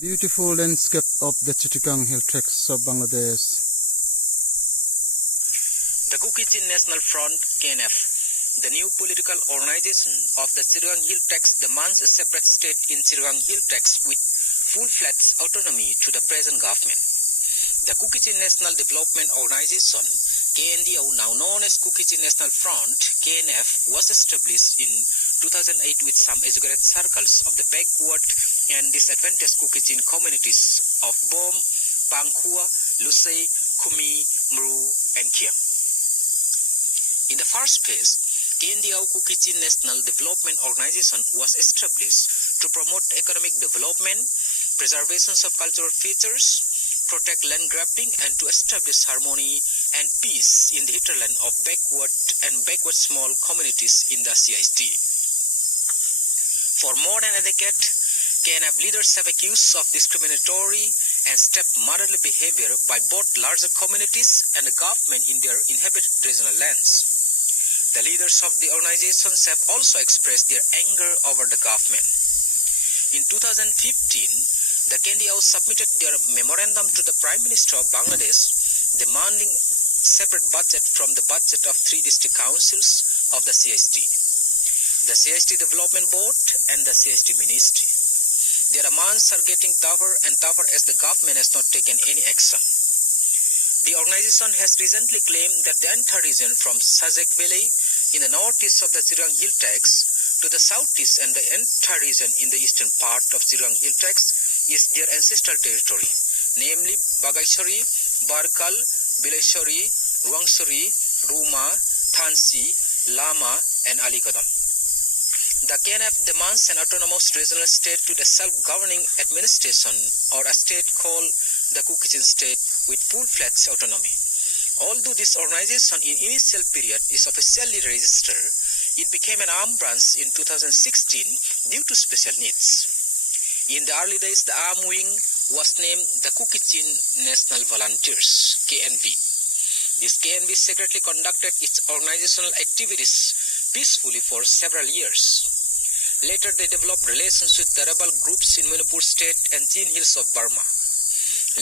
Beautiful landscape of the Chittagong Hill Tracts of Bangladesh. The Kuki-Chin National Front, KNF, the new political organization of the Chittagong Hill Tracts, demands a separate state in Chittagong Hill Tracts with full-fledged autonomy to the present government. The Kuki-Chin National Development Organization, KNDO, now known as Kuki-Chin National Front, KNF, was established in 2008 with some educated circles of the backward and disadvantaged Kuki-Chin communities of Bawm, Pangkhua, Lushai, Khumi, Mru, and Khiang. In the first phase, KNDO Kuki-Chin National Development Organization was established to promote economic development, preservation of cultural features, protect land grabbing, and to establish harmony and peace in the hinterland of backward small communities in the CHT. For more than a decade, KNF leaders have accused of discriminatory and stepmotherly behavior by both larger communities and the government in their inhabited regional lands. The leaders of the organizations have also expressed their anger over the government. In 2015, the KNDO submitted their memorandum to the Prime Minister of Bangladesh demanding separate budget from the budget of 3 district councils of the CHT, the CHT Development Board, and the CHT Ministry. Their demands are getting tougher and tougher as the government has not taken any action. The organization has recently claimed that the entire region from Sajek Valley in the northeast of the Chittagong Hill Tracts to the southeast and the entire region in the eastern part of Chittagong Hill Tracts is their ancestral territory, namely Bagaisari, Barkal, Bilaisari, Ruangsari, Ruma, Thansi, Lama, and Alikadam. The KNF demands an autonomous regional state with a self-governing administration or a state called the Kuki-Chin state with full-fledged autonomy. Although this organization in initial period is officially registered, it became an armed branch in 2016 due to special needs. In the early days, the armed wing was named the Kuki-Chin National Volunteers, KNV. This KNV secretly conducted its organizational activities peacefully for several years. Later, they developed relations with the rebel groups in Manipur state and Chin Hills of Burma.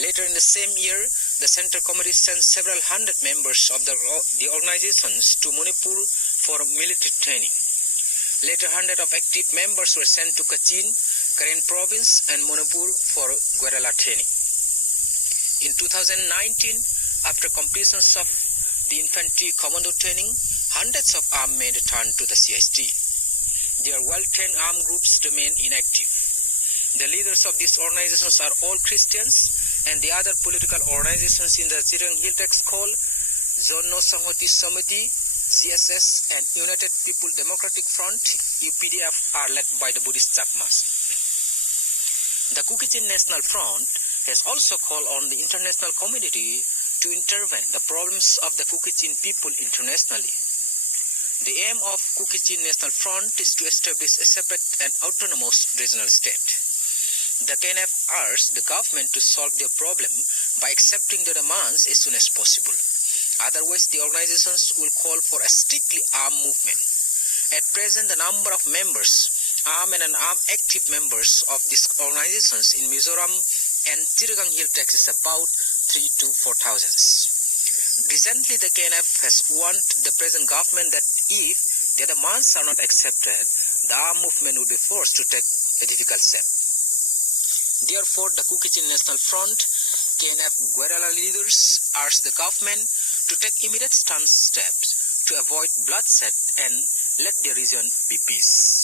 Later in the same year, the Central Committee sent several hundred members of the organizations to Manipur for military training. Later, hundreds of active members were sent to Kachin, Karen Province, and Manipur for guerrilla training. In 2019, after completion of the infantry commando training, hundreds of armed men returned to the CHT. Their well-trained armed groups remain inactive. The leaders of these organizations are all Christians, and the other political organizations in the Chittagong Hill Tracts called Jonno Sanghati Samiti, GSS, and United People Democratic Front, UPDF, are led by the Buddhist Chakmas. The Kuki-Chin National Front has also called on the international community to intervene the problems of the Kuki-Chin people internationally. The aim of Kuki-Chin National Front is to establish a separate and autonomous regional state. The KNF urged the government to solve their problem by accepting their demands as soon as possible. Otherwise, the organizations will call for a strictly armed movement. At present, the number of members, armed and unarmed active members of these organizations in Mizoram and Chittagong Hill Tracts is about 3,000 to 4,000. Recently, the KNF has warned the present government that if their demands are not accepted, the armed movement will be forced to take a difficult step. Therefore, the Kuki-Chin National Front, KNF guerrilla leaders urge the government to take immediate stern steps to avoid bloodshed and let the region be peace.